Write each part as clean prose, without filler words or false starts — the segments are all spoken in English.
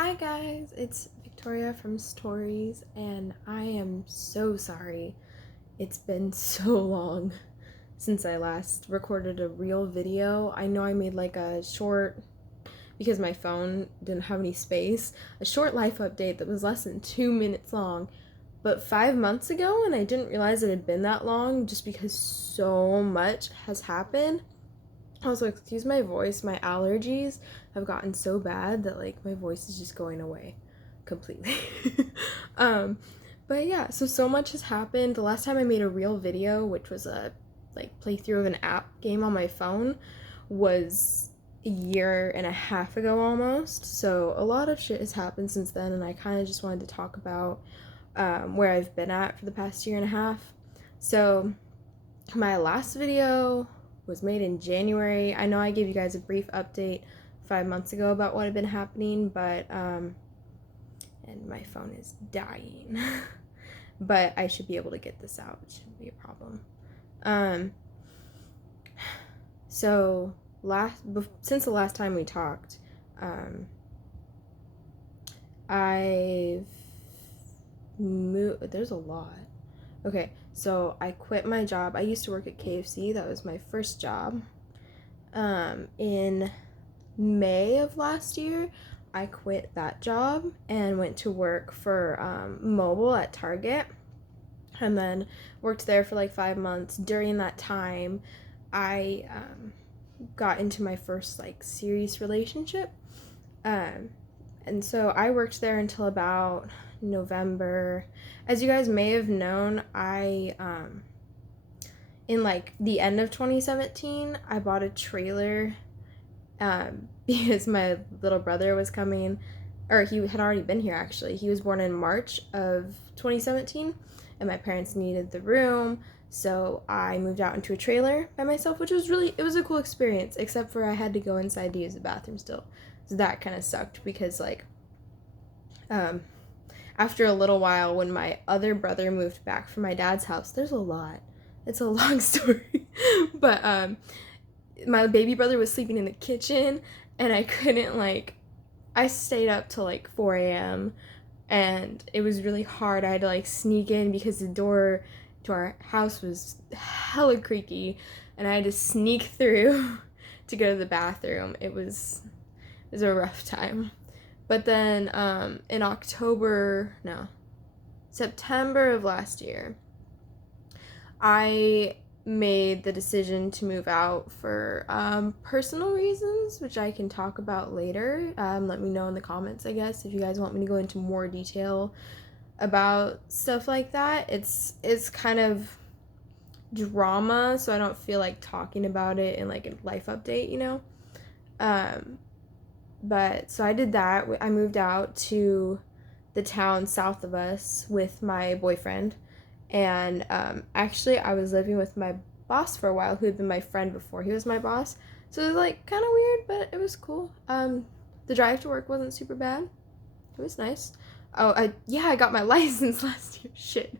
Hi guys, it's Victoria from Stories, and I am so sorry. It's been so long since I last recorded a real video. I know I made like a short, because my phone didn't have any space, a short life update that was less than 2 minutes long, but 5 months ago, and I didn't realize it had been that long just because so much has happened. Also, excuse my voice, my allergies have gotten so bad that like my voice is just going away completely. um but yeah, so much has happened. The last time I made a real video, which was a like playthrough of an app game on my phone, was a year and a half ago almost. So a lot of shit has happened since then, and I kind of just wanted to talk about where I've been at for the past year and a half. So my last video was made in January. I know I gave you guys a brief update 5 months ago about what had been happening, but and my phone is dying. But I should be able to get this out. It shouldn't be a problem. So since the last time we talked, I've moved. There's a lot. Okay, so I quit my job. I used to work at KFC. That was my first job. In May of last year, I quit that job and went to work for mobile at Target, and then worked there for like 5 months. During that time, I got into my first like serious relationship. And so I worked there until about November. As you guys may have known, I in like the end of 2017, I bought a trailer because my little brother was coming, or he had already been here actually. He was born in March of 2017, and my parents needed the room, so I moved out into a trailer by myself, which was it was a cool experience, except for I had to go inside to use the bathroom still. So that kind of sucked because like after a little while, when my other brother moved back from my dad's house, there's a lot. It's a long story. But my baby brother was sleeping in the kitchen, and I couldn't like I stayed up till like 4 a.m. and it was really hard. I had to like sneak in because the door to our house was hella creaky, and I had to sneak through to go to the bathroom. It was a rough time. But then in September of last year, I made the decision to move out for personal reasons, which I can talk about later. Let me know in the comments, I guess, if you guys want me to go into more detail about stuff like that. It's kind of drama, so I don't feel like talking about it in like a life update, you know? But so I did that. I moved out to the town south of us with my boyfriend. And actually, I was living with my boss for a while, who had been my friend before he was my boss. So it was like kind of weird, but it was cool. The drive to work wasn't super bad. It was nice. Oh, I got my license last year. Shit.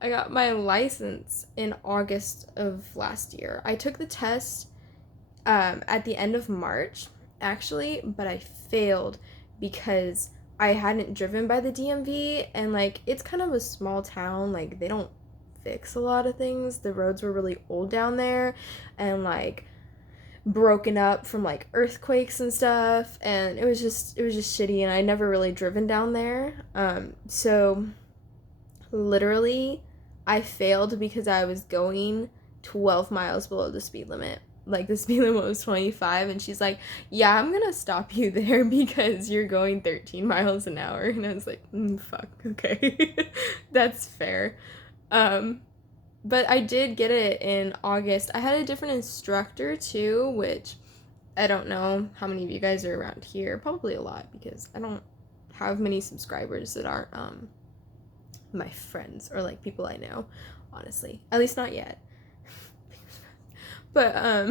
I got my license in August of last year. I took the test at the end of March, actually, but I failed because I hadn't driven by the DMV, and like it's kind of a small town, like they don't fix a lot of things. The roads were really old down there and like broken up from like earthquakes and stuff, and it was just shitty, and I never really driven down there. So literally I failed because I was going 12 miles below the speed limit. Like the speed limit was 25, and she's like, yeah, I'm gonna stop you there because you're going 13 miles an hour. And I was like, fuck, okay. That's fair. But I did get it in August. I had a different instructor too, which I don't know how many of you guys are around here. Probably a lot, because I don't have many subscribers that aren't my friends or like people I know, honestly. At least not yet. But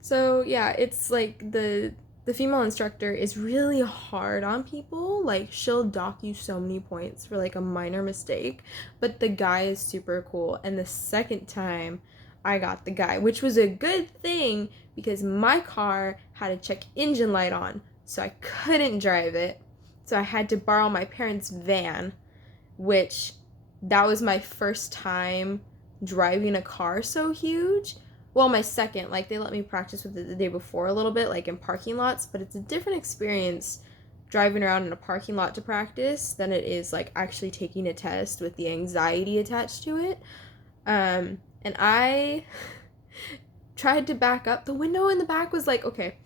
so yeah, it's like the female instructor is really hard on people. Like she'll dock you so many points for like a minor mistake, but the guy is super cool. And the second time I got the guy, which was a good thing because my car had a check engine light on. so I couldn't drive it. So I had to borrow my parents' van, which that was my first time driving a car so huge. Well, my second, like they let me practice with it the day before a little bit, like in parking lots, but it's a different experience driving around in a parking lot to practice than it is like actually taking a test with the anxiety attached to it. And I tried to back up. The window in the back was like, okay,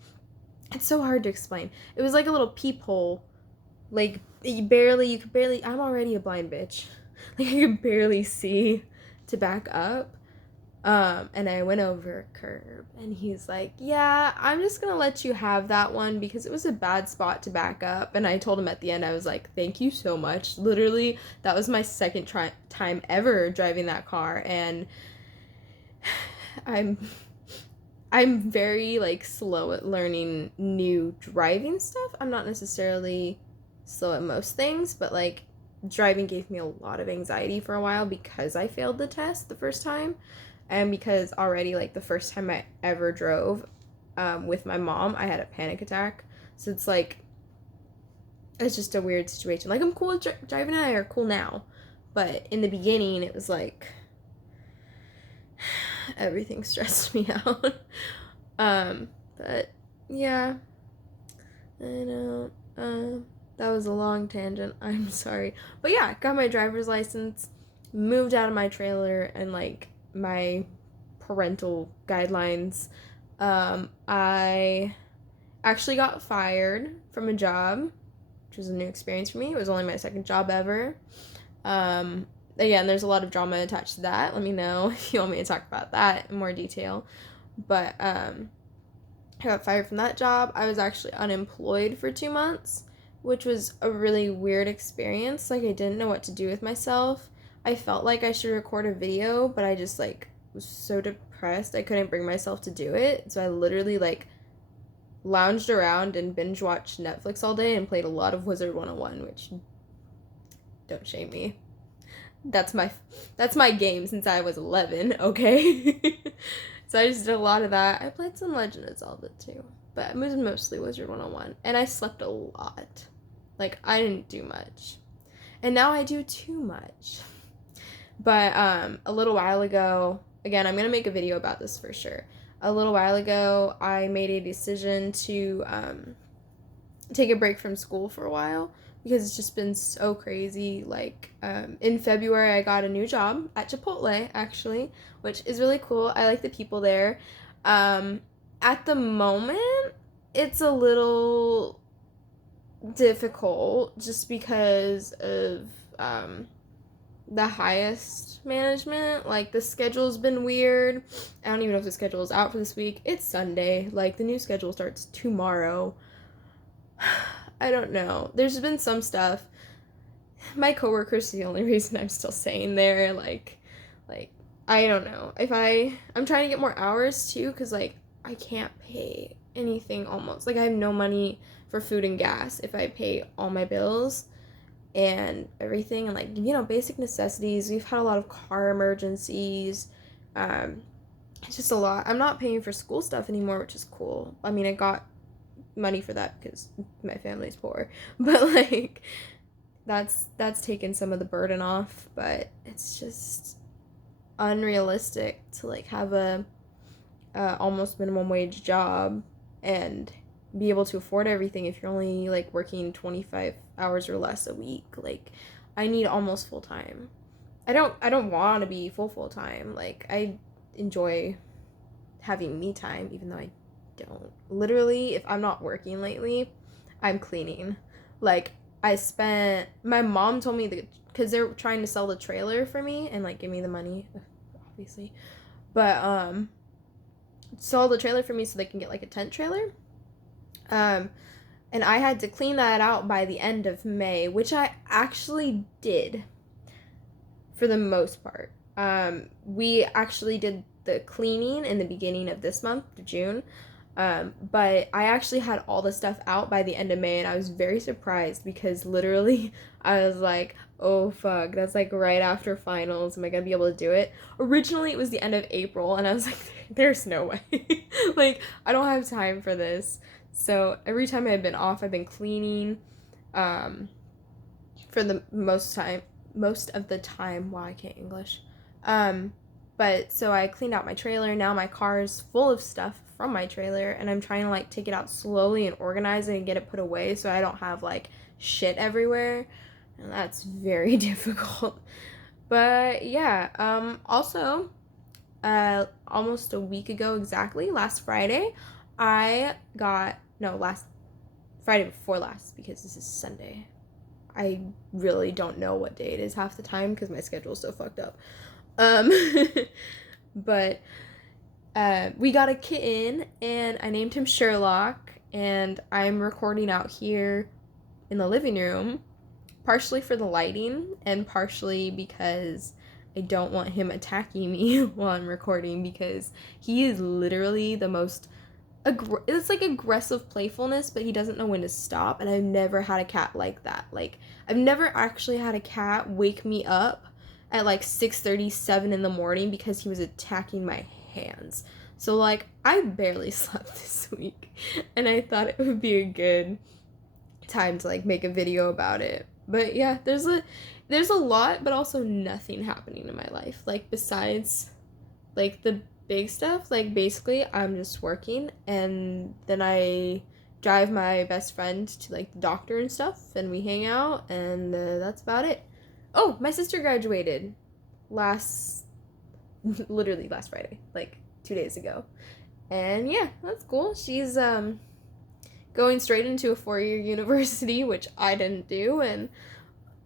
it's so hard to explain. It was like a little peephole. Like, you could barely, I'm already a blind bitch. Like, I could barely see to back up. And I went over a curb, and he's like, yeah, I'm just gonna let you have that one because it was a bad spot to back up. And I told him at the end, I was like, thank you so much. Literally, that was my second time ever driving that car, and I'm very, like, slow at learning new driving stuff. I'm not necessarily slow at most things, but, like, driving gave me a lot of anxiety for a while because I failed the test the first time. And because already, like, the first time I ever drove with my mom, I had a panic attack. So it's, like, it's just a weird situation. Like, I'm cool with driving, and I are cool now. But in the beginning, it was, like, everything stressed me out. But, yeah. I know. That was a long tangent. I'm sorry. But, yeah, got my driver's license, moved out of my trailer, and, like, my parental guidelines. I actually got fired from a job, which was a new experience for me. It was only my second job ever. Again, there's a lot of drama attached to that. Let me know if you want me to talk about that in more detail. But I got fired from that job. I was actually unemployed for 2 months, which was a really weird experience. Like, I didn't know what to do with myself. I felt like I should record a video, but I just, like, was so depressed I couldn't bring myself to do it. So I literally, like, lounged around and binge watched Netflix all day and played a lot of Wizard 101, which, don't shame me. That's my game since I was 11, okay? So I just did a lot of that. I played some Legend of Zelda too, but it was mostly Wizard 101, and I slept a lot. Like, I didn't do much. And now I do too much. But a little while ago, again, I'm going to make a video about this for sure. A little while ago, I made a decision to take a break from school for a while because it's just been so crazy. Like, in February, I got a new job at Chipotle, actually, which is really cool. I like the people there. At the moment, it's a little difficult just because of the highest management. Like, the schedule's been weird. I don't even know if the schedule is out for this week. It's Sunday. Like, the new schedule starts tomorrow. I don't know. There's been some stuff. My coworker's the only reason I'm still staying there. Like, I don't know. I'm trying to get more hours too, because, like, I can't pay anything almost. Like, I have no money for food and gas if I pay all my bills and everything, and, like, you know, basic necessities. We've had a lot of car emergencies. It's just a lot. I'm not paying for school stuff anymore, which is cool. I mean, I got money for that because my family's poor, but, like, that's taken some of the burden off. But it's just unrealistic to, like, have a almost minimum wage job and be able to afford everything if you're only, like, working 25 hours or less a week. Like, I need almost full time. I don't want to be full time. Like, I enjoy having me time, even though I don't. Literally, if I'm not working lately, I'm cleaning. Like, my mom told me that, because they're trying to sell the trailer for me and, like, give me the money, obviously, but sell the trailer for me so they can get, like, a tent trailer. And I had to clean that out by the end of May, which I actually did for the most part. We actually did the cleaning in the beginning of this month, June. But I actually had all the stuff out by the end of May, and I was very surprised because literally I was like, oh fuck, that's, like, right after finals. Am I gonna be able to do it? Originally it was the end of April, and I was like, there's no way. Like, I don't have time for this. So every time I've been off, I've been cleaning. For the most of the time. Wow, I can't English. Um, but so I cleaned out my trailer. Now my car is full of stuff from my trailer, and I'm trying to like take it out slowly and organize it and get it put away so I don't have like shit everywhere. And that's very difficult. But yeah, also, almost a week ago exactly, last Friday, I got, no, last Friday before last, because this is Sunday. I really don't know what day it is half the time because my schedule's so fucked up. Um, but we got a kitten and I named him Sherlock, and I'm recording out here in the living room, partially for the lighting and partially because I don't want him attacking me while I'm recording, because he is literally the most it's like aggressive playfulness, but he doesn't know when to stop. And I've never had a cat like that. Like, I've never actually had a cat wake me up at like 6:37 in the morning because he was attacking my hands. So like, I barely slept this week, and I thought it would be a good time to like make a video about it. But yeah, there's a lot, but also nothing happening in my life, like besides like the big stuff. Like, basically I'm just working, and then I drive my best friend to like the doctor and stuff, and we hang out, and that's about it. Oh, my sister graduated last literally last Friday, like 2 days ago. And yeah, that's cool. She's going straight into a 4-year university, which I didn't do, and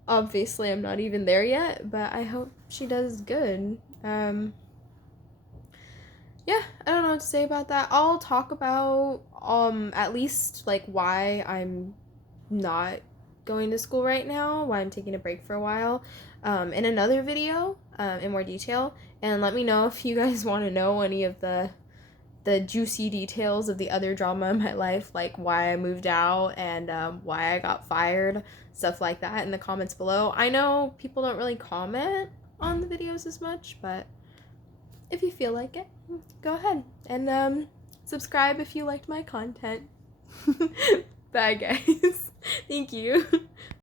obviously I'm not even there yet, but I hope she does good. Yeah, I don't know what to say about that. I'll talk about at least like why I'm not going to school right now, why I'm taking a break for a while, in another video, in more detail. And let me know if you guys want to know any of the juicy details of the other drama in my life, like why I moved out and why I got fired, stuff like that, in the comments below. I know people don't really comment on the videos as much, but if you feel like it, go ahead and subscribe if you liked my content. Bye, guys. Thank you.